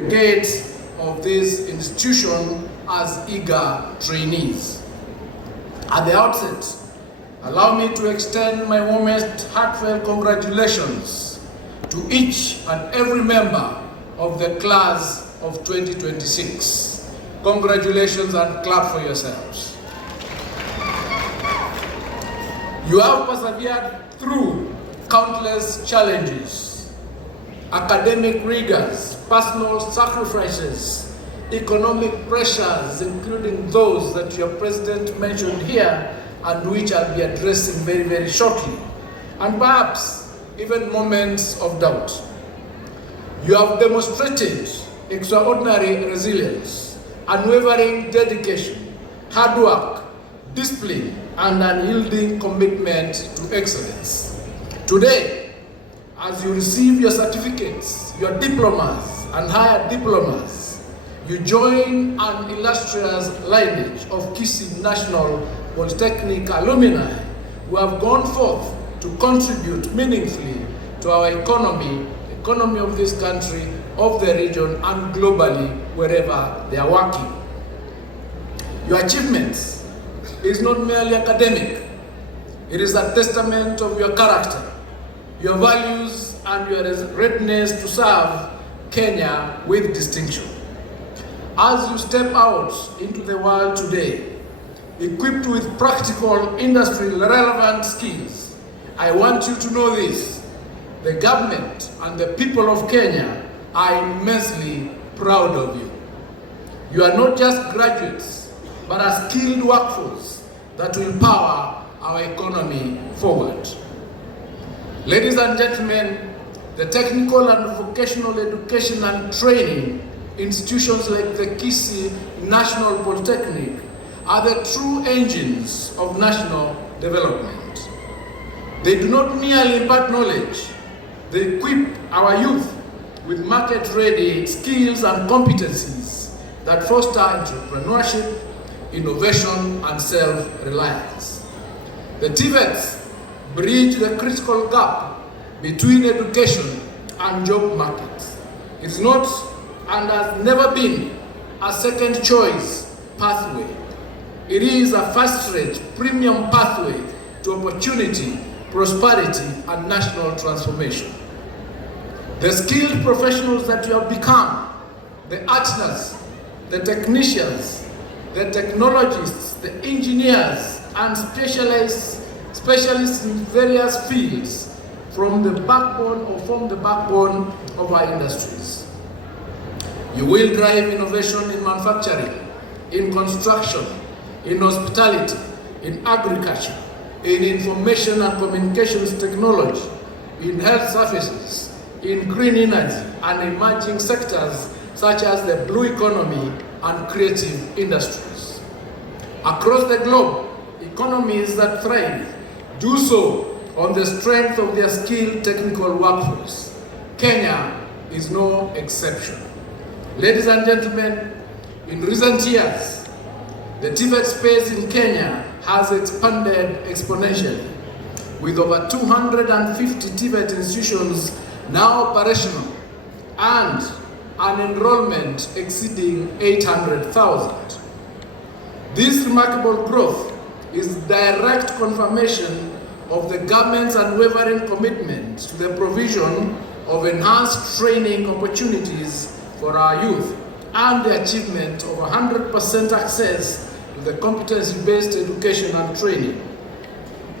the gates of this institution as eager trainees. At the outset, allow me to extend my warmest heartfelt congratulations to each and every member of the class of 2026. Congratulations and clap for yourselves. You have persevered through countless challenges, academic rigors, personal sacrifices, economic pressures, including those that your president mentioned here and which I'll be addressing very, very shortly, and perhaps even moments of doubt. You have demonstrated extraordinary resilience, unwavering dedication, hard work, discipline, and unyielding commitment to excellence. Today, as you receive your certificates, your diplomas, and higher diplomas, you join an illustrious lineage of Kisii National Polytechnical alumni who have gone forth to contribute meaningfully to our economy of this country, of the region, and globally wherever they are working. Your achievements is not merely academic. It is a testament of your character, your values, and your readiness to serve Kenya with distinction. As you step out into the world today, equipped with practical, industry-relevant skills, I want you to know this: the government and the people of Kenya are immensely proud of you. You are not just graduates, but a skilled workforce that will power our economy forward. Ladies and gentlemen, the technical and vocational education and training institutions like the Kisii National Polytechnic are the true engines of national development. They do not merely impart knowledge, they equip our youth with market-ready skills and competencies that foster entrepreneurship, innovation, and self-reliance. The TVETs bridge the critical gap between education and job markets. It's not and has never been a second choice pathway. It is a fast-rate, premium pathway to opportunity, prosperity, and national transformation. The skilled professionals that you have become, the artisans, the technicians, the technologists, the engineers, and specialists in various fields form the backbone of our industries. You will drive innovation in manufacturing, in construction, in hospitality, in agriculture, in information and communications technology, in health services, in green energy, and emerging sectors such as the blue economy and creative industries. Across the globe, economies that thrive do so on the strength of their skilled technical workforce. Kenya is no exception. Ladies and gentlemen, in recent years, the TVET space in Kenya has expanded exponentially, with over 250 TVET institutions now operational and an enrollment exceeding 800,000. This remarkable growth is direct confirmation of the government's unwavering commitment to the provision of enhanced training opportunities for our youth and the achievement of 100% access to the competency-based education and training.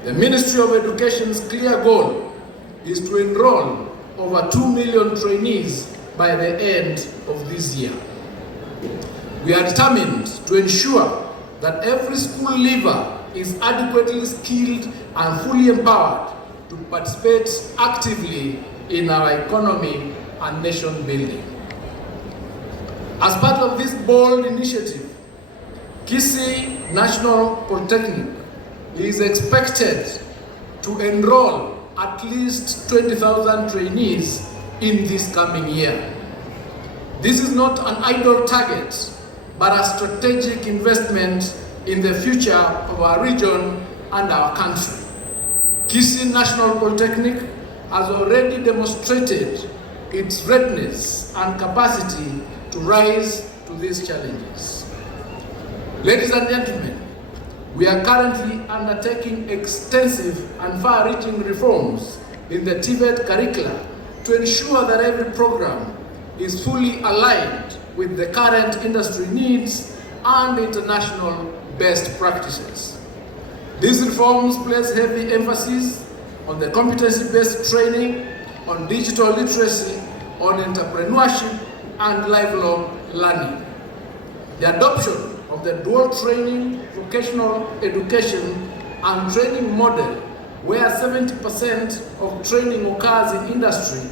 The Ministry of Education's clear goal is to enroll over 2 million trainees by the end of this year. We are determined to ensure that every school leaver is adequately skilled and fully empowered to participate actively in our economy and nation building. As part of this bold initiative, Kisii National Polytechnic is expected to enroll at least 20,000 trainees in this coming year. This is not an idle target, but a strategic investment in the future of our region and our country. Kisii National Polytechnic has already demonstrated its readiness and capacity to rise to these challenges. Ladies and gentlemen, we are currently undertaking extensive and far-reaching reforms in the TVET curricula to ensure that every program is fully aligned with the current industry needs and international best practices. These reforms place heavy emphasis on the competency-based training, on digital literacy, on entrepreneurship, and lifelong learning. The adoption of the dual training, vocational education, and training model, where 70% of training occurs in industry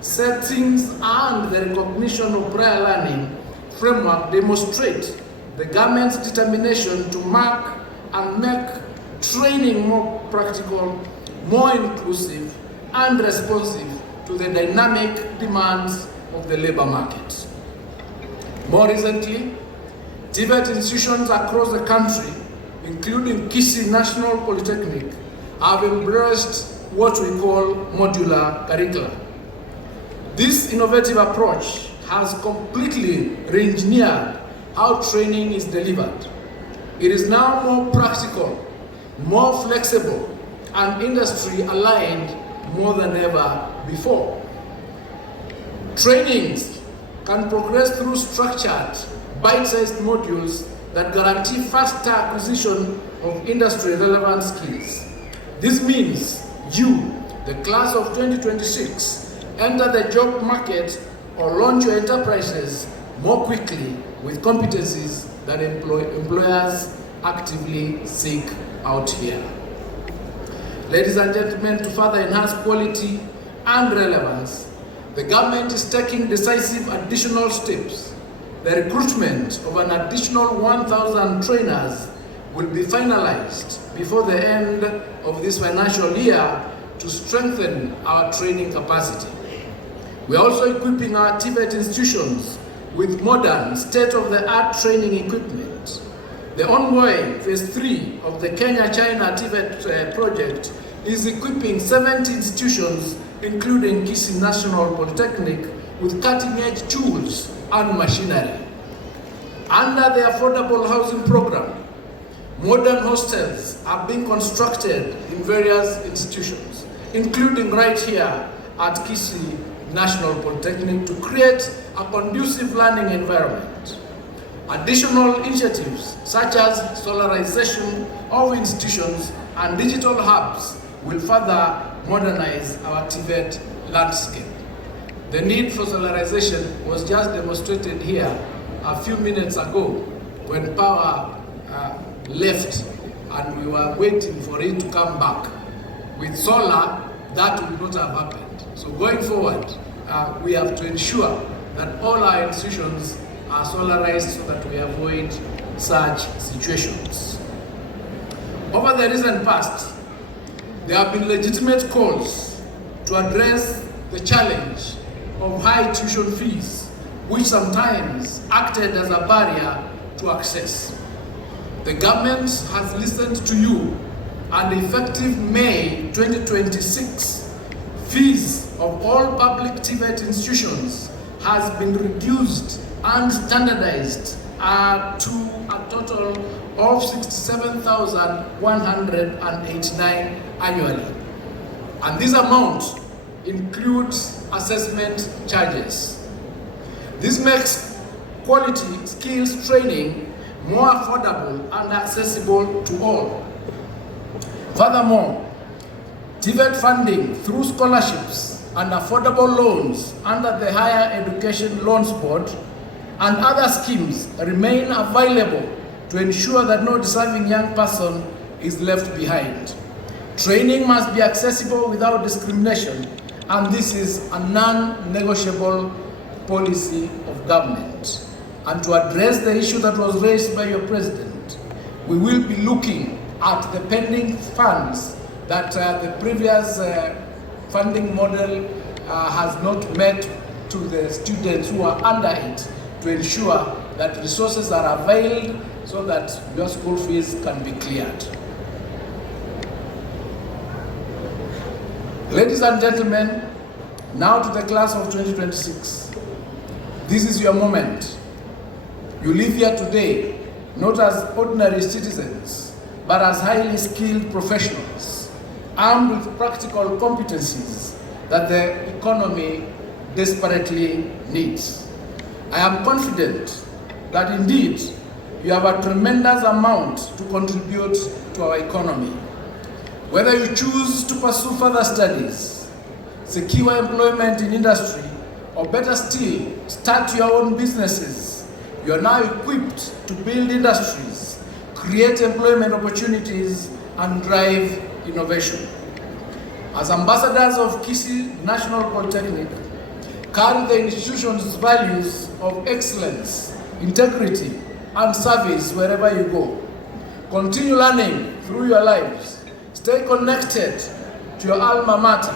settings and the recognition of prior learning framework, demonstrate the government's determination to mark and make training more practical, more inclusive, and responsive to the dynamic demands of the labor market. More recently, TVET institutions across the country, including Kisii National Polytechnic, have embraced what we call modular curricula. This innovative approach has completely re-engineered how training is delivered. It is now more practical, more flexible, and industry aligned more than ever before. Trainings can progress through structured, bite-sized modules that guarantee faster acquisition of industry-relevant skills. This means you, the class of 2026, enter the job market or launch your enterprises more quickly with competencies that employers actively seek out here. Ladies and gentlemen, to further enhance quality and relevance, the government is taking decisive additional steps. The recruitment of an additional 1,000 trainers will be finalized before the end of this financial year to strengthen our training capacity. We are also equipping our TVET institutions with modern, state-of-the-art training equipment. The ongoing Phase 3 of the Kenya-China TVET project is equipping 70 institutions, including Kisii National Polytechnic, with cutting-edge tools and machinery. Under the Affordable Housing Program, modern hostels are being constructed in various institutions, including right here at Kisii National Polytechnic, to create a conducive learning environment. Additional initiatives such as solarization of institutions and digital hubs will further modernize our TVET landscape. The need for solarization was just demonstrated here a few minutes ago when power left and we were waiting for it to come back. With solar, that would not have happened. So going forward, we have to ensure that all our institutions are solarized so that we avoid such situations. Over the recent past, there have been legitimate calls to address the challenge of high tuition fees, which sometimes acted as a barrier to access. The government has listened to you, and effective May 2026, fees of all public TVET institutions has been reduced and standardized to a total of 67,189 annually. And this amount includes assessment charges. This makes quality skills training more affordable and accessible to all. Furthermore, TVET funding through scholarships and affordable loans under the Higher Education Loans Board and other schemes remain available to ensure that no deserving young person is left behind. Training must be accessible without discrimination, and this is a non-negotiable policy of government. And to address the issue that was raised by your president, we will be looking at the pending funds that the previous funding model has not met to the students who are under it, to ensure that resources are availed so that your school fees can be cleared. Ladies and gentlemen, Now to the class of 2026. This is your moment. You live here today, not as ordinary citizens, but as highly skilled professionals, armed with practical competencies that the economy desperately needs. I am confident that indeed you have a tremendous amount to contribute to our economy. Whether you choose to pursue further studies, secure employment in industry, or better still, start your own businesses, you are now equipped to build industries, create employment opportunities, and drive innovation. As ambassadors of Kisii National Polytechnic, carry the institution's values of excellence, integrity, and service wherever you go. Continue learning through your lives. Stay connected to your alma mater.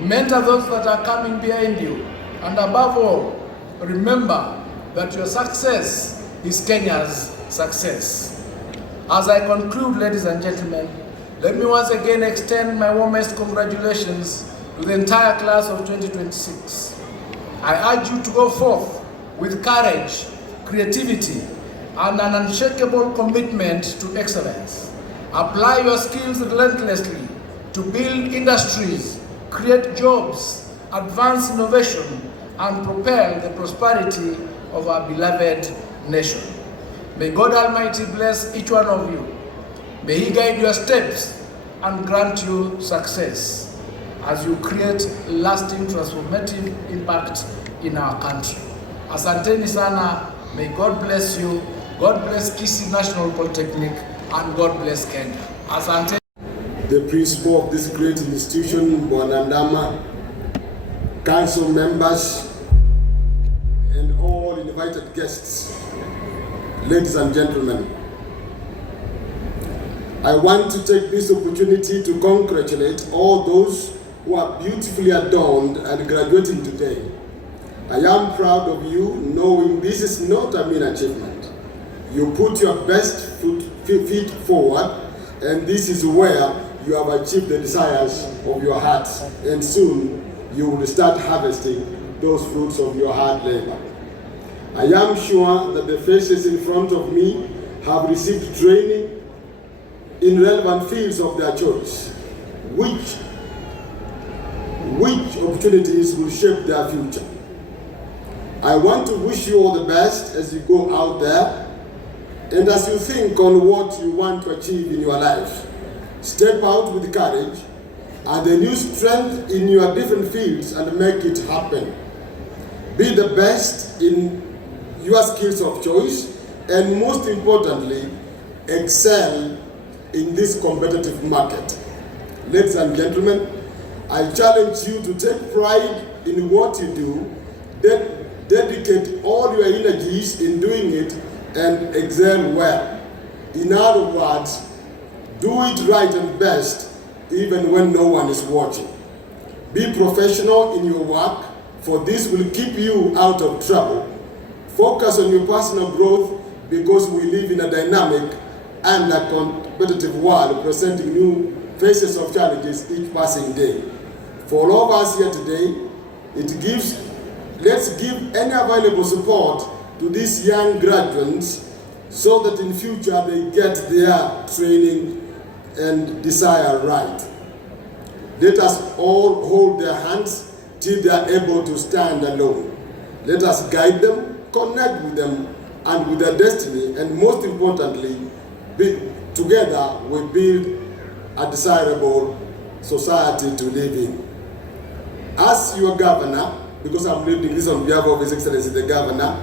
Mentor those that are coming behind you. And above all, remember that your success is Kenya's success. As I conclude, ladies and gentlemen, let me once again extend my warmest congratulations to the entire class of 2026. I urge you to go forth with courage, creativity, and an unshakable commitment to excellence. Apply your skills relentlessly to build industries, create jobs, advance innovation, and propel the prosperity of our beloved nation. May God Almighty bless each one of you. May He guide your steps and grant you success as you create lasting transformative impact in our country. Asanteni sana. May God bless you. God bless Kisii National Polytechnic, and God bless Kenya. Asante. The principal of this great institution, Bwanandama, council members, and all invited guests, ladies and gentlemen, I want to take this opportunity to congratulate all those who are beautifully adorned and graduating today. I am proud of you, knowing this is not a mean achievement. You put your best feet forward, and this is where you have achieved the desires of your hearts, and soon you will start harvesting those fruits of your hard labor. I am sure that the faces in front of me have received training in relevant fields of their choice, which opportunities will shape their future. I want to wish you all the best as you go out there, and as you think on what you want to achieve in your life. Step out with courage and a new strength in your different fields and make it happen. Be the best in your skills of choice, and most importantly, excel in this competitive market. Ladies and gentlemen, I challenge you to take pride in what you do, dedicate all your energies in doing it, and excel well. In other words, do it right and best, even when no one is watching. Be professional in your work, for this will keep you out of trouble. Focus on your personal growth, because we live in a dynamic and a competitive world presenting new faces of challenges each passing day. For all of us here today, let's give any available support to these young graduates so that in future they get their training and desire right. Let us all hold their hands till they are able to stand alone. Let us guide them, connect with them and with their destiny, and most importantly, together we build a desirable society to live in. As your governor, because I'm leading this on behalf of His Excellency the Governor,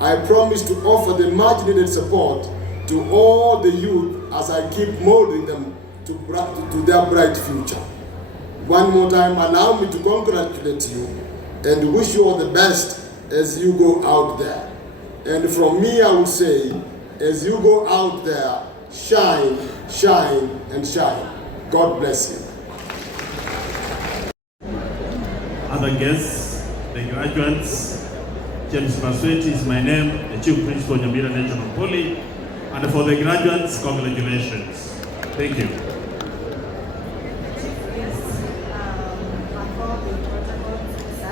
I promise to offer the much needed support to all the youth as I keep molding them to their bright future. One more time, allow me to congratulate you and wish you all the best as you go out there. And from me, I would say, as you go out there, shine, shine, and shine. God bless you. Other guests, the graduates, James Masweti is my name, the Chief Principal Nyamira National Poly, and for the graduates, congratulations. Thank you. Yes, before the protocol officer,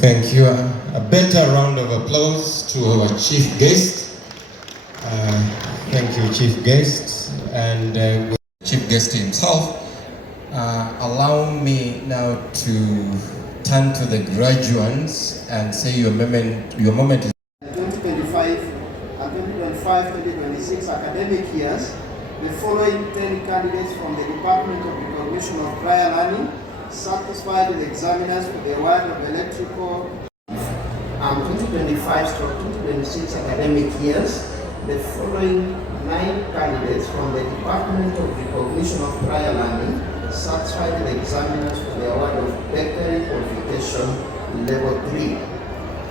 Thank you. A better round of applause to our chief guest. Thank you, chief guest. And chief guest himself. Allow me now to turn to the graduates and say your moment is 2025-2026 academic years. The following 10 candidates from the Department of Recognition of Prior Learning satisfied the examiners for the award of electrical and 2025-2026 academic years. The following 9 candidates from the Department of Recognition of Prior Learning satisfied the examiners for the award of Bakery Qualification Level 3.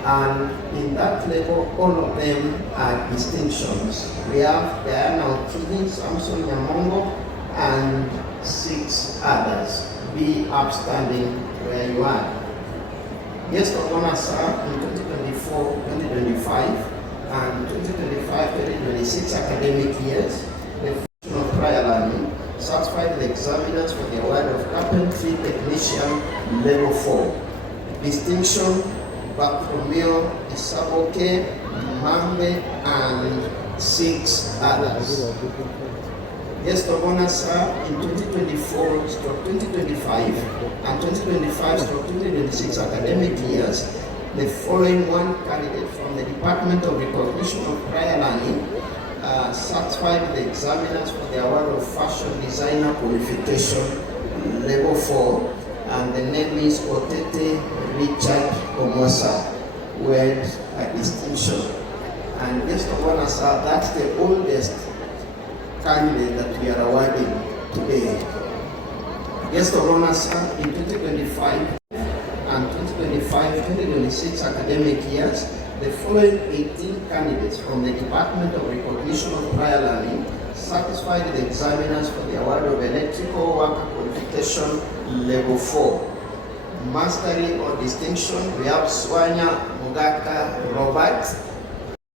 And in that level, all of them are distinctions. We have Diana Okini, Samson Yamongo, and 6 others. Be upstanding where you are. Guest of honor, sir, in 2024-2025 and 2025-2026 academic years, the function of prior learning satisfied the examiners for the award of Carpentry Technician Level 4. Distinction, Bartholomew Isaboke, Mambe, and 6 others. Guest of honor, sir, in 2024-2025 and 2025-2026 academic years, the following 1 candidate from the Department of Recognition of Prior Learning satisfied the examiners for the award of Fashion Designer Qualification Level 4, and the name is Otete Richard Omosa, with a distinction. And guest of honor, sir, that's the oldest candidate that we are awarding today. Guest of honor, sir, in 2025 and 2025-2026 academic years, the following 18 candidates from the Department of Recognition of Prior Learning satisfied the examiners for the award of Electrical Worker Qualification Level 4. Mastery or distinction, we have Swanya Mugaka Robert,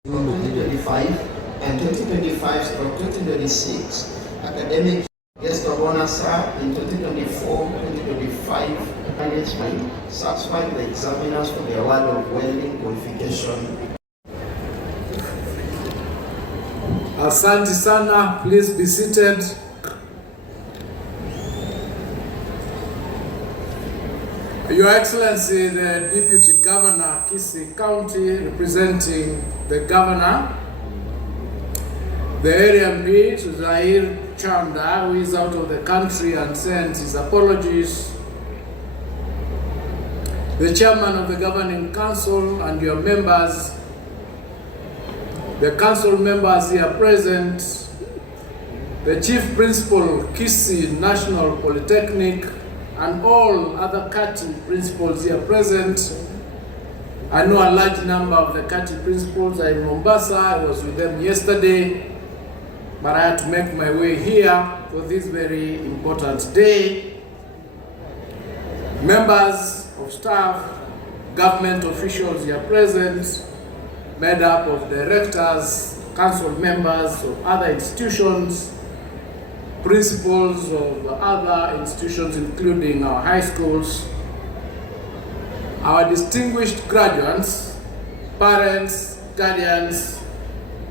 2025 and 2025-2026 academic. Guest of honor, sir, in 2024-2025 candidates satisfied the examiners for the award of welding qualification. Asante sana, please be seated. Your Excellency, the Deputy Governor, Kisii County, representing the Governor, the area MD, Zahir Chanda, who is out of the country and sends his apologies, the Chairman of the Governing Council and your members, the Council members here present, the Chief Principal, Kisii National Polytechnic, and all other CATI principals here present. I know a large number of the CATI principals are in Mombasa. I was with them yesterday, but I had to make my way here for this very important day. Members of staff, government officials here present, made up of directors, council members of other institutions, principals of other institutions, including our high schools, our distinguished graduates, parents, guardians,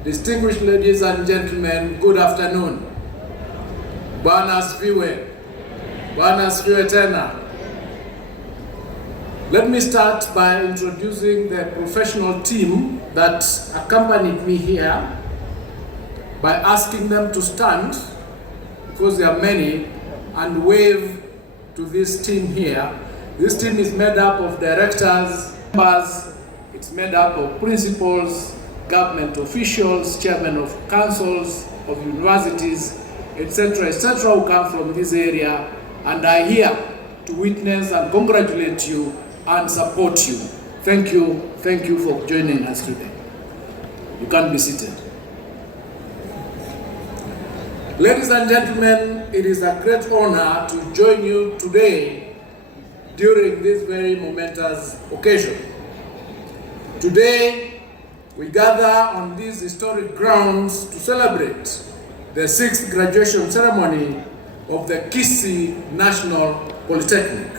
distinguished ladies and gentlemen, good afternoon. Bwana asifiwe. Bwana asifiwe tena. Let me start by introducing the professional team that accompanied me here by asking them to stand, because there are many, and wave to this team here. This team is made up of directors, members, it's made up of principals, government officials, chairmen of councils, of universities, etc., who come from this area and are here to witness and congratulate you and support you. Thank you for joining us today. You can be seated. Ladies and gentlemen, it is a great honor to join you today during this very momentous occasion. Today, we gather on these historic grounds to celebrate the 6th graduation ceremony of the Kisii National Polytechnic.